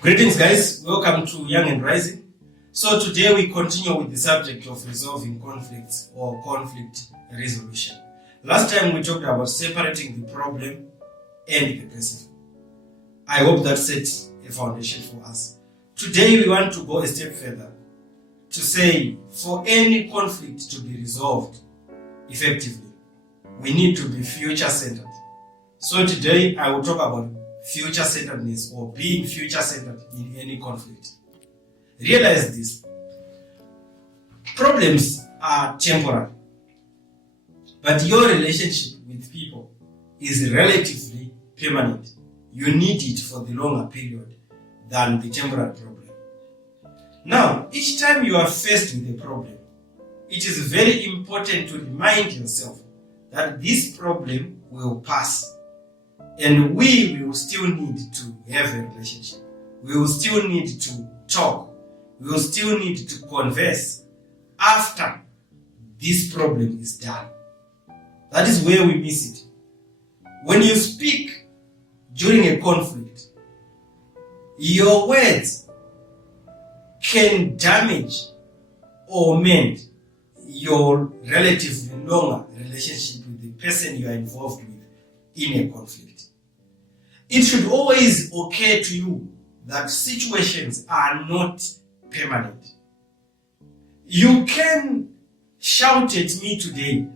Greetings guys, welcome to Young and Rising. So today we continue with the subject of resolving conflicts or conflict resolution. Last time we talked about separating the problem and the person. I hope that sets a foundation for us. Today we want to go a step further to say for any conflict to be resolved effectively, we need to be future-centered. So today I will talk about future-centeredness or being future-centered in any conflict. Realize this. Problems are temporary, but your relationship with people is relatively permanent. You need it for the longer period than the temporary problem. Now, each time you are faced with a problem, it is very important to remind yourself that this problem will pass. And we will still need to have a relationship. We will still need to talk. We will still need to converse after this problem is done. That is where we miss it. When you speak during a conflict, your words can damage or mend your relatively longer relationship with the person you are involved with in a conflict. It should always occur to you that situations are not permanent. You can shout at me today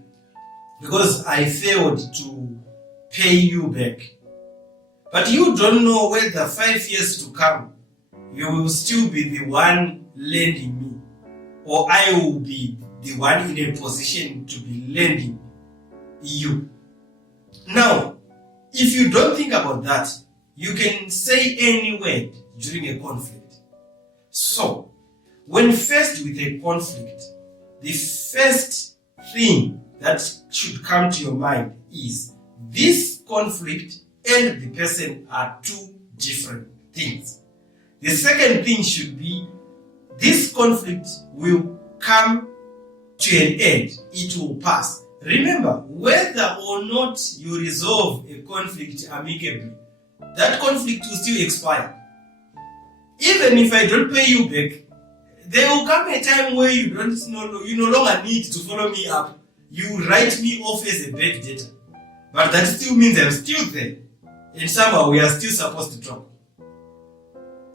because I failed to pay you back. But you don't know whether 5 years to come, you will still be the one lending me, or I will be the one in a position to be lending you. Now, if you don't think about that, you can say any word during a conflict. So, when faced with a conflict, the first thing that should come to your mind is this conflict and the person are two different things. The second thing should be this conflict will come to an end. It will pass. Remember, whether or not you resolve a conflict amicably, that conflict will still expire. Even if I don't pay you back, there will come a time where you no longer need to follow me up. You write me off as a bad debtor. But that still means I'm still there. And somehow we are still supposed to talk.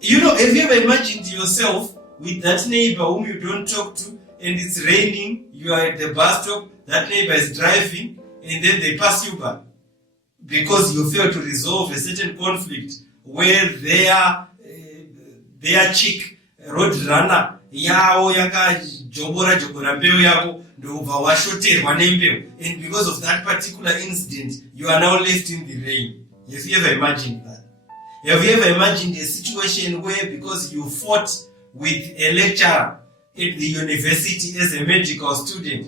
Have you ever imagined yourself with that neighbor whom you don't talk to, and it's raining, you are at the bus stop, that neighbor is driving, and then they pass you by because you failed to resolve a certain conflict where their chick road runner yao yakajobora mbeu yako ndobva washoterwa nembeu, and because of that particular incident you are now left in the rain. Have you ever imagined that? Have you ever imagined a situation where because you fought with a lecturer at the university as a medical student,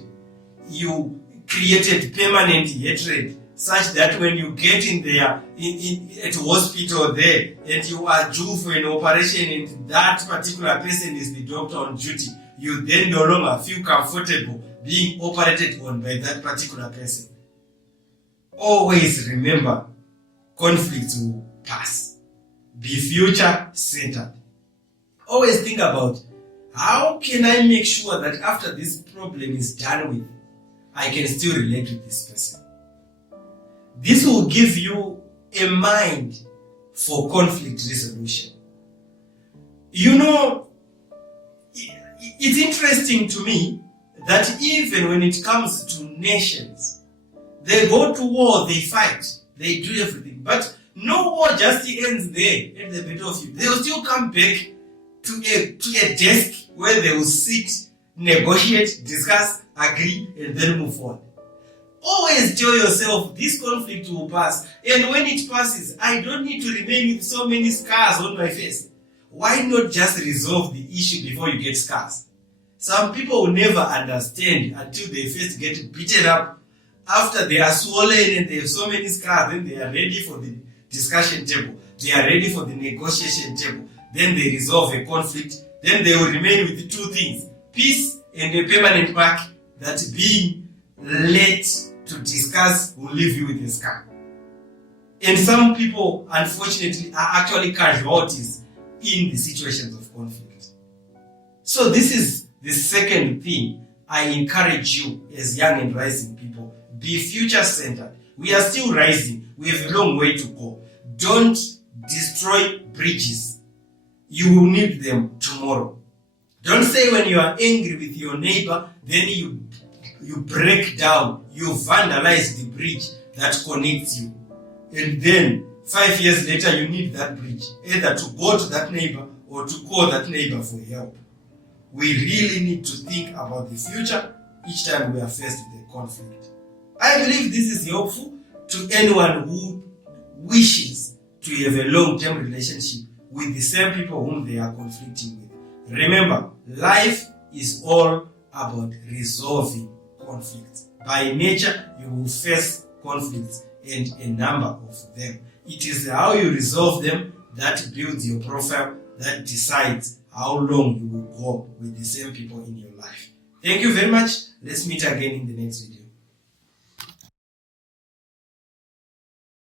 you created permanent hatred such that when you get in there at hospital there and you are due for an operation and that particular person is the doctor on duty, you then no longer feel comfortable being operated on by that particular person. Always remember, conflicts will pass. Be future-centered. Always think about, how can I make sure that after this problem is done with, I can still relate with this person? This will give you a mind for conflict resolution. It's interesting to me that even when it comes to nations, they go to war, they fight, they do everything. But no war just ends there at the battlefield. They will still come back to a desk where they will sit, negotiate, discuss, agree, and then move forward. Always tell yourself this conflict will pass, and when it passes, I don't need to remain with so many scars on my face. Why not just resolve the issue before you get scars? Some people will never understand until they first get beaten up. After they are swollen and they have so many scars, then they are ready for the discussion table. They are ready for the negotiation table. Then they resolve a conflict. Then they will remain with two things: peace and a permanent mark that being late to discuss will leave you with a scar. And some people, unfortunately, are actually casualties in the situations of conflict. So this is the second thing I encourage you as young and rising people. Be future-centered. We are still rising. We have a long way to go. Don't destroy bridges. You will need them tomorrow. Don't say when you are angry with your neighbor, then you break down, you vandalize the bridge that connects you. And then 5 years later, you need that bridge, either to go to that neighbor or to call that neighbor for help. We really need to think about the future each time we are faced with a conflict. I believe this is helpful to anyone who wishes to have a long-term relationship with the same people whom they are conflicting with. Remember, life is all about resolving conflicts. By nature, you will face conflicts, and a number of them. It is how you resolve them that builds your profile, that decides how long you will go with the same people in your life. Thank you very much. Let's meet again in the next video.